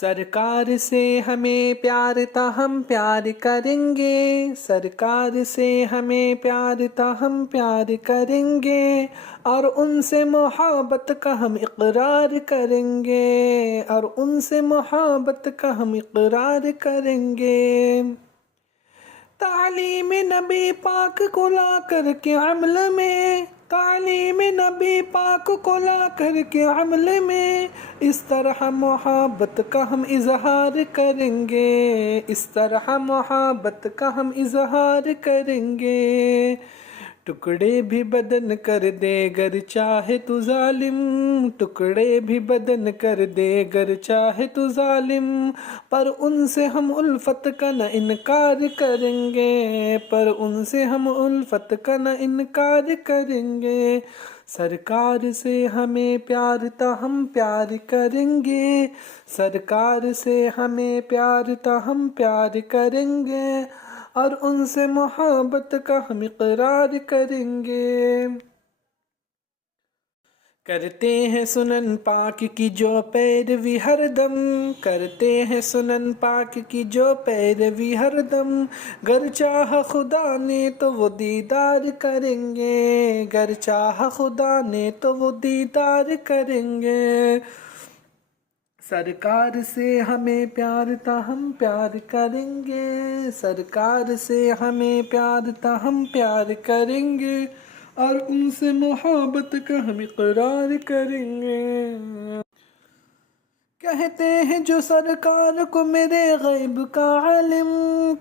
سرکار سے ہمیں پیار تھا ہم پیار کریں گے، سرکار سے ہمیں پیار تھا ہم پیار کریں گے، اور ان سے محبت کا ہم اقرار کریں گے، اور ان سے محبت کا ہم اقرار کریں گے۔ تعلیم نبی پاک کو لا کر کے عمل میں، تعلیم نبی پاک کو لا کر کے عمل میں، اس طرح محبت کا ہم اظہار کریں گے، اس طرح محبت کا ہم اظہار کریں گے۔ ٹکڑے بھی بدن کر دے گر چاہے تو ظالم، ٹکڑے بھی بدن کر دے گر چاہے تو ظالم، پر ان سے ہم الفت کا نہ انکار کریں گے، پر ان سے ہم الفت کا نہ انکار کریں گے۔ سرکار سے ہمیں پیار تھا ہم پیار کریں گے، سرکار سے ہمیں پیار تھا ہم پیار کریں گے، اور ان سے محبت کا ہم اقرار کریں گے۔ کرتے ہیں سنن پاک کی جو پیروی ہر دم، کرتے ہیں سنن پاک کی جو پیروی ہر دم، گر چاہ خدا نے تو وہ دیدار کریں گے، گر چاہ خدا نے تو وہ دیدار کریں گے۔ سرکار سے ہمیں پیار تھا ہم پیار کریں گے، سرکار سے ہمیں پیار تھا ہم پیار کریں گے، اور ان سے محبت کا ہم اقرار کریں گے۔ کہتے ہیں جو سرکار کو میرے غیب کا عالم،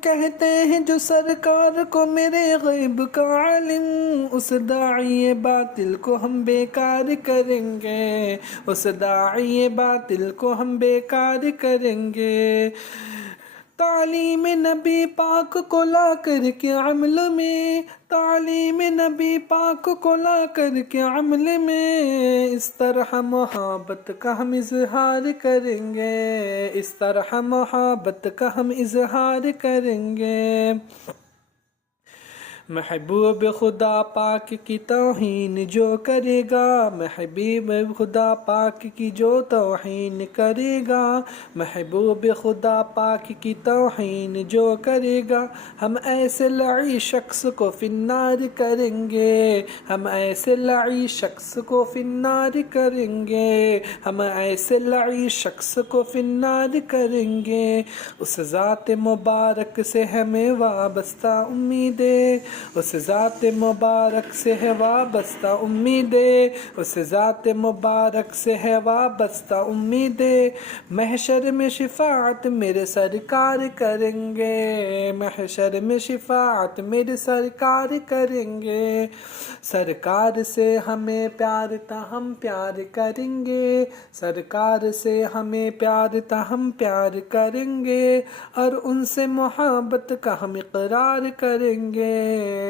کہتے ہیں جو سرکار کو میرے غیب کا عالم، اس داعی باطل کو ہم بیکار کریں گے، اس داعی باطل کو ہم بیکار کریں گے۔ تعلیم نبی پاک کو لا کر کے عمل میں، تعلیم نبی پاک کو لا کر کے عمل میں، اس طرح محبت کا ہم اظہار کریں گے، اس طرح محبت کا ہم اظہار کریں گے۔ محبوب خدا پاک کی توہین جو کرے گا، محبوب خدا پاک کی جو توہین کرے گا، محبوب خدا پاک کی توہین جو کرے گا، ہم ایسے لعی شخص کو فی النار کریں گے، ہم ایسے لعی شخص کو فی النار کریں گے، ہم ایسے لعی شخص کو فی النار کریں گے۔ اس ذات مبارک سے ہمیں وابستہ امیدیں، اس ذات مبارک سے ہے وابستہ امیدیں، اس ذات مبارک سے ہے وابستہ امیدیں۔ محشر میں شفاعت میرے سرکار کریں گے، محشر میں شفاعت میرے سرکار کریں گے۔ سرکار سے ہمیں پیار تھا ہم پیار کریں گے، سرکار سے ہمیں پیار تھا ہم پیار کریں گے، اور ان سے محبت کا ہم اقرار کریں گے،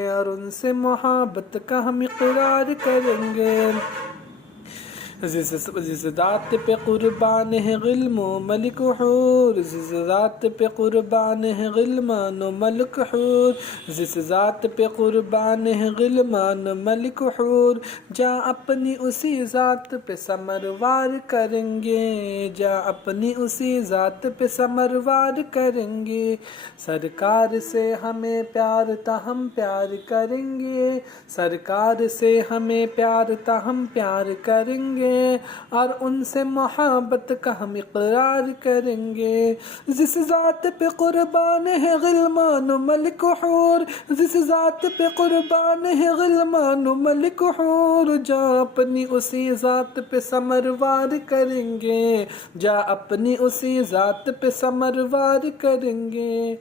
اور ان سے محبت کا ہم اقرار کریں گے۔ جس ذات پہ قربان ہے غلم و ملک حور، جس ذات پہ قربان ہے غلمان و ملک حور، جس ذات پہ قربان ہے غلمان و ملک حور، جا اپنی اسی ذات پہ ثمروار کریں گے، جا اپنی اسی ذات پہ ثمروار کریں گے۔ سرکار سے ہمیں پیار تھا ہم پیار کریں گے، سرکار سے ہمیں پیار تھا ہم پیار کریں گے، اور ان سے محبت کا ہم اقرار کریں گے۔ جس ذات پہ قربان ہے غلمان و ملک حور، جس ذات پہ قربان ہے غلمان و ملک حور، جا اپنی اسی ذات پہ ثمروار کریں گے، جا اپنی اسی ذات پہ ثمروار کریں گے۔